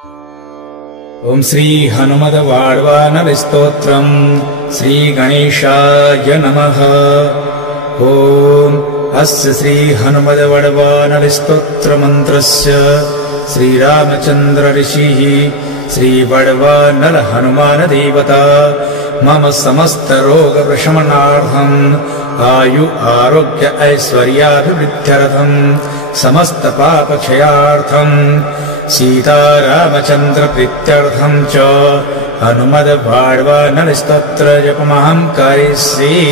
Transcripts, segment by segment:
ओम श्री हनुमद्वाड्वानर स्तोत्रम् श्री गणेशाय नमः। ओम अस्य श्री हनुमद्वाड्वानर स्तोत्र मंत्रस्य श्री रामचंद्र ऋषिः श्री वड्वानर हनुमान देवता मम समस्त रोग प्रशमनार्थम् आयु आरोग्य ऐश्वर्याभिवृद्ध्यर्थम् समस्त पाप क्षयार्थम् सीता रामचंद्र प्रीत्यर्थम् च हनुमद्वाड्वानर स्तोत्र जपमहं करिष्ये।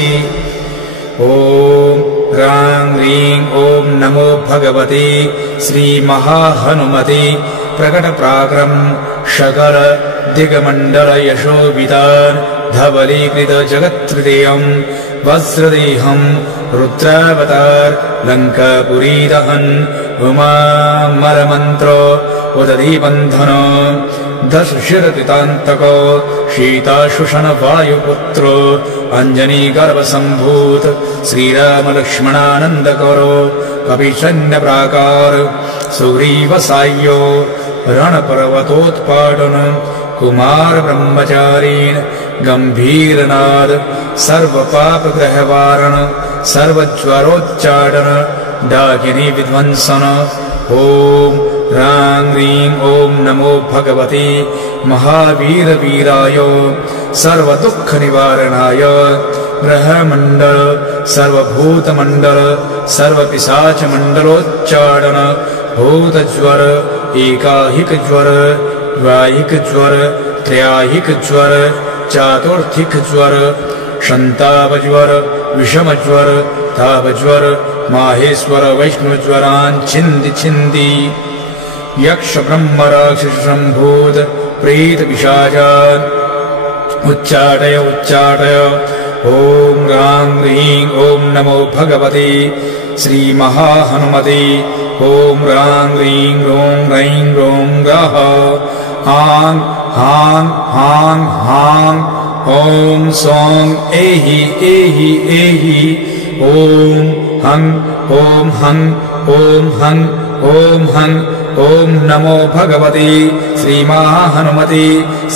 ओम ह्रां ह्रीं ओम नमो भगवते श्री महाहनुमते प्रकट पराक्रम शकल दिग्मंडल यशोवितान धवलीकृत जगत्त्रयम् वज्रदेहं रुद्रावतार लंकापुरी दहन उमामलमंत्र उदधीबंधन दशशिरकृतान्तक शीताशुषण वायुपुत्र अंजनी गर्भ संभूत श्रीराम लक्ष्मणानंदकरो कपिशल्य प्राकार सुग्रीव साह्यो रणपर्वतोत्पाटन कुमार ब्रह्मचारीन् गंभीरनाद सर्व पाप ग्रहवारण सर्वज्वरोच्चाटन डाकिनी विध्वंसन। ओम ह्रां ह्रीं ओम नमो भगवते महावीर वीराय सर्व दुख निवारणाय ग्रहमंडल सर्वभूतमंडल सर्वपिशाच मंडलोच्चाटन भूतज्वर एकाहिक ज्वर द्वैहिक ज्वर त्रयाहिक ज्वर चातुर्थिक ज्वर संताप ज्वर विषम ज्वर ताप ज्वर माहेश्वर वैष्णव ज्वरान् छिन्दी छिन्दी यक्ष ब्रह्म राक्षस संभूत प्रेत पिशाचान् उच्चाटय उच्चाटय। ओम ह्रां ह्रीं ओम नमो भगवते श्री महाहनुमते ओम ह्रां ह्रीं ह्रों ह्रैं ह्रों ग्रह हां हां हां हां ओम सौं एहि एहि एहि ओम हं ओम हं ओम हं ओम हं। ओम नमो भगवते श्री महाहनुमते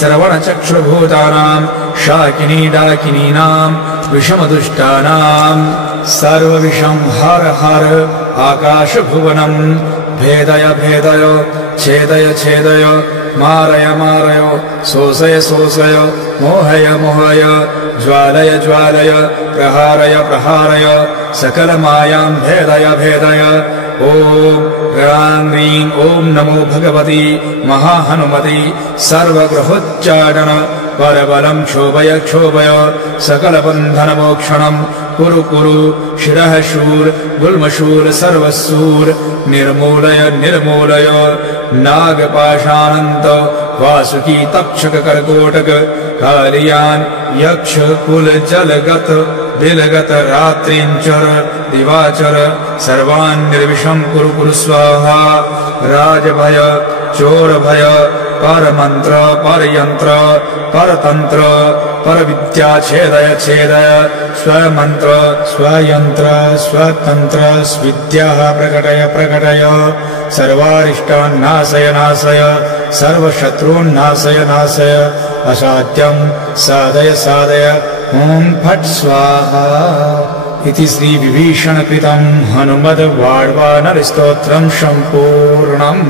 श्रवणचक्षुर्भूतानां शाकिनी डाकिनीनां विषमदुष्टानां सर्वविषं हर हर आकाशभुवनं भेदय भेदय छेदय छेदय मारय मारय शोषय शोषय मोहय मोहय ज्वालय ज्वालय प्रहारय प्रहारय सकलमायां भेदय भेदय। ओम ह्रां ह्रीं ओम नमो भगवते महाहनुमते सर्वग्रहोच्चाटन परबलं क्षोभय क्षोभय सकलबन्धनमोक्षणं कुरु कुरु शिरः शूर गुल्मशूर सर्वशूर निर्मूलय निर्मूलय नागपाशानन्त वासुकी तक्षक कर्कोटक कालियान यक्ष कुल जलगत बिलगत रात्रिंचर दिवाचर सर्वान् निर्विषं कुरु कुरु स्वाहा। राजभय चोरभय परमंत्र परयंत्र परतंत्र परविद्या छेदय छेदय स्वमंत्र स्वयंत्र स्वतंत्र स्विद्या प्रकटय प्रकटय सर्वारिष्टान् नाशय नाशय सर्वशत्रून् नाशय नाशय असाध्यं साधय साधय। ओम फट् स्वाहा इति श्री विभीषण कृतं हनुमद्वाड्वानर स्तोत्रं सम्पूर्णम्।